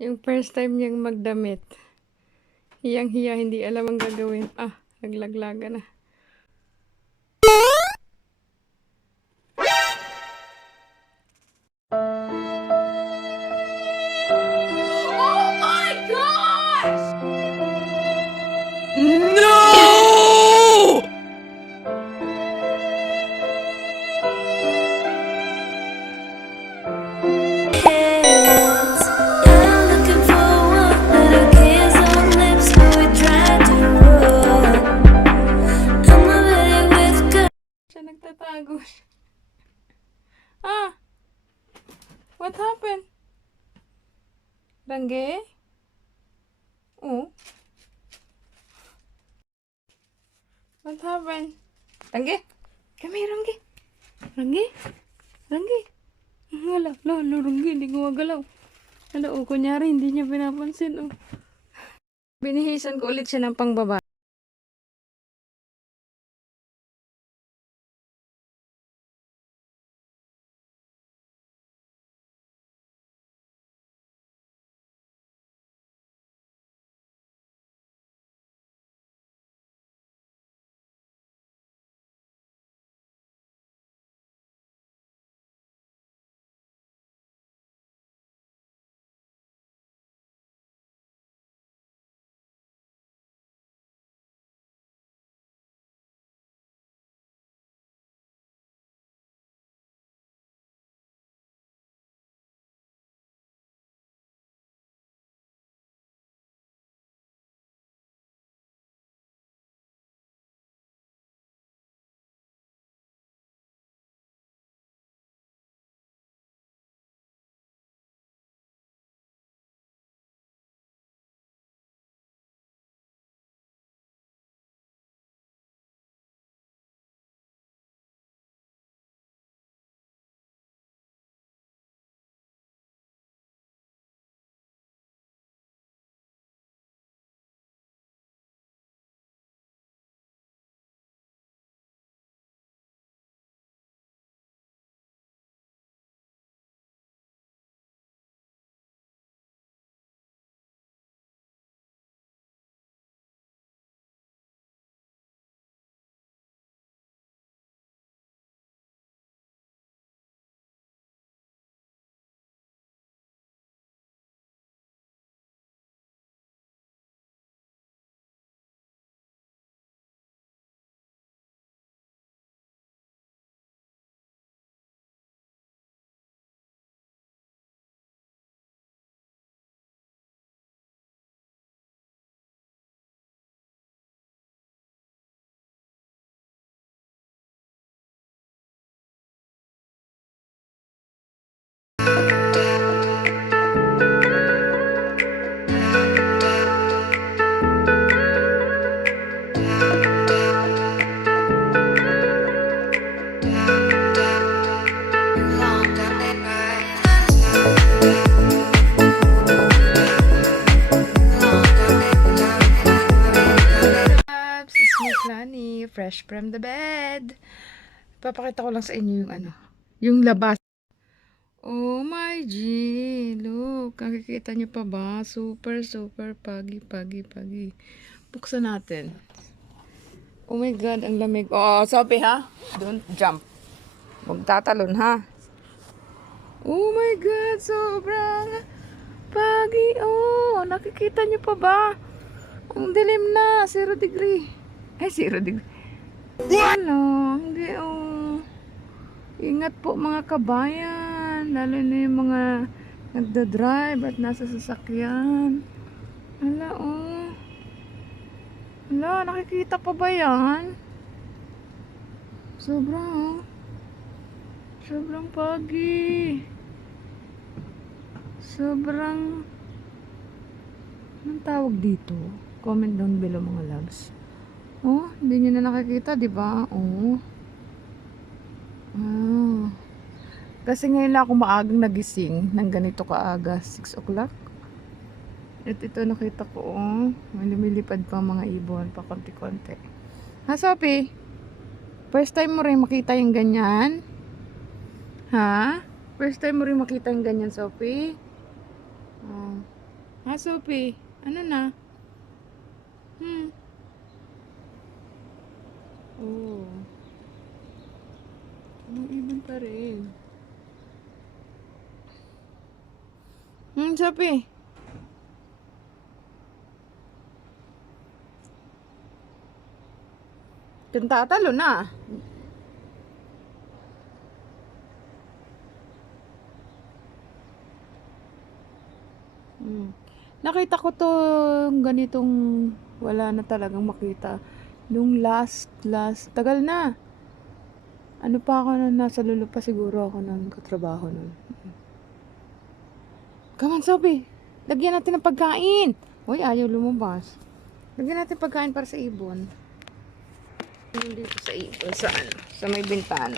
Yung first time niyang magdamit. Hiyang-hiya, hindi alam ang gagawin. Naglaglaga na. Oh my gosh! No! Siya nagtatago. What happened? Rangge? Oh. What happened? Rangge? Come here, Rangge. Rangge? Rangge? Wala, Rangge, hindi gumagalaw. Kunyari, hindi niya pinapansin, Binihisan ko ulit siya ng pangbaba. It's me, Clani, fresh from the bed. Papakita ko lang sa inyo yung labas. Oh my G, look, nakikita niyo pa ba? Super, super pagi. Buksan natin. Oh my God, ang lamig. Sophie ha? Don't jump. Huwag tatalon ha? Oh my God, sobrang pagi. Nakikita niyo pa ba? Ang dilim na, 0 degree. 0 degree. Hindi Ingat po mga kabayan, lalo na yung mga nagda-drive at nasa sasakyan. Nakikita pa ba yan? Sobrang pagi. Anong tawag dito? Comment down below mga loves. Hindi nyo na nakikita, di ba? Kasi ngayon lang ako maagang nagising ng ganito kaaga, 6 o'clock. At ito nakita ko, may lumilipad pa mga ibon, pa konti-konti. Ha, Sophie? First time mo rin makita yung ganyan? Ha? First time mo rin makita yung ganyan, Sophie? Ha, Sophie? Ano na? Oh. Anong ibon pa rin? Sophie? Tatalo na. Nakita ko to ganitong wala na talagang makita. Nung last, tagal na. Ano pa ako na nasa lulo pa siguro ako ng katrabaho nun. Come on, Sophie. Lagyan natin ng pagkain. Uy, ayaw lumabas. Lagyan natin pagkain para sa ibon. Dito sa ibon, sa ano, sa may bintana.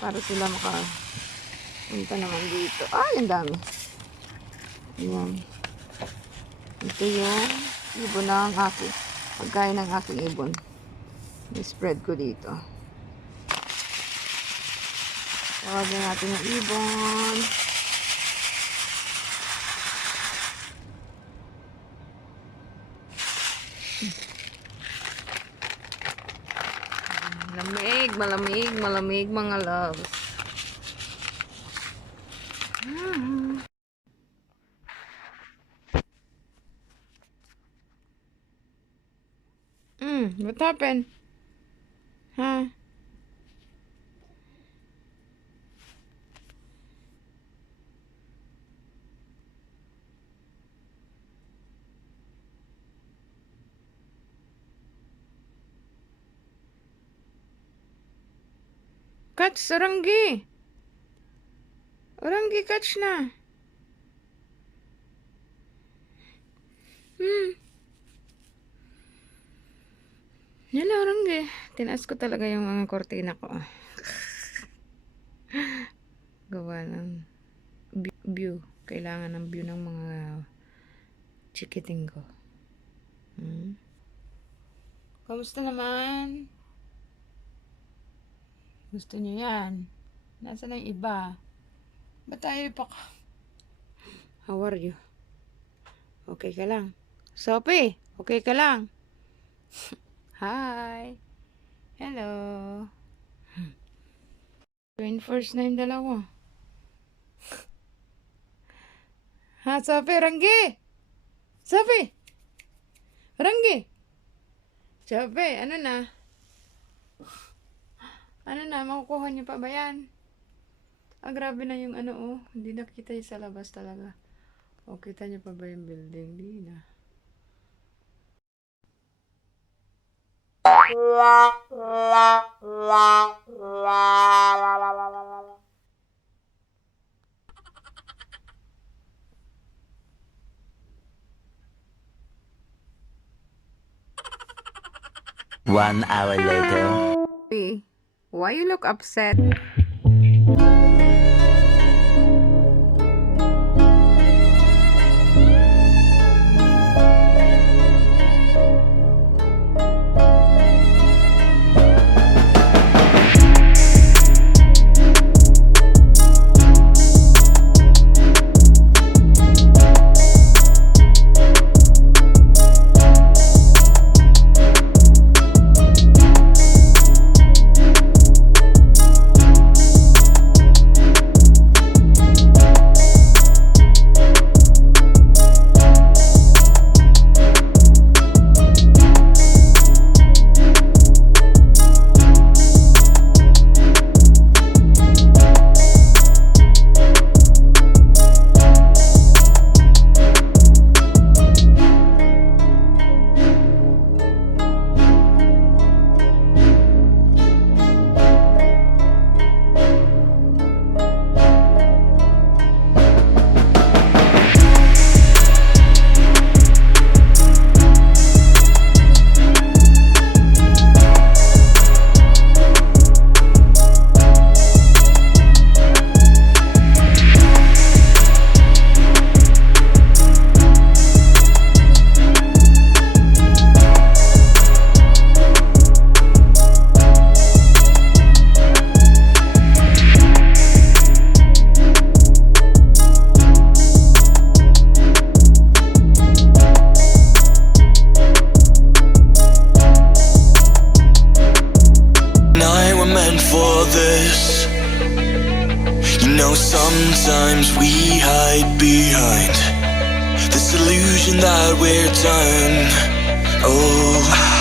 Para sila makapunta naman dito. Ay, ang dami. Ayan. Ito yung ibon ng aking, pagkain ng aking ibon. I-spread ko dito. Tawagin natin yung ibon. Malamig mga loves. What happened? Huh? Catch, Oranggi! Oranggi, catch na! Yan na, Oranggi. Tinaas ko talaga yung mga kortina ko. Gawa ng view. Kailangan ng view ng mga chikiting ko. Kamusta naman? Gusto niyo yan? Nasaan na yung iba? Ba't tayo pa? How are you? Okay ka lang? Sophie, okay ka lang? Hi! Hello! 21st na yung dalawa. Ha, Sophie, Ranggi! Sophie! Ranggi! Sophie, ano na? Ano na, makukuha niyo pa ba yan? Grabe na yung ano, oh. Hindi nakita yung sa labas talaga. O, kita niyo pa ba yung building? Hindi na. One hour later. Why you look upset? meant for this. You know, sometimes we hide behind this illusion that we're done. Oh,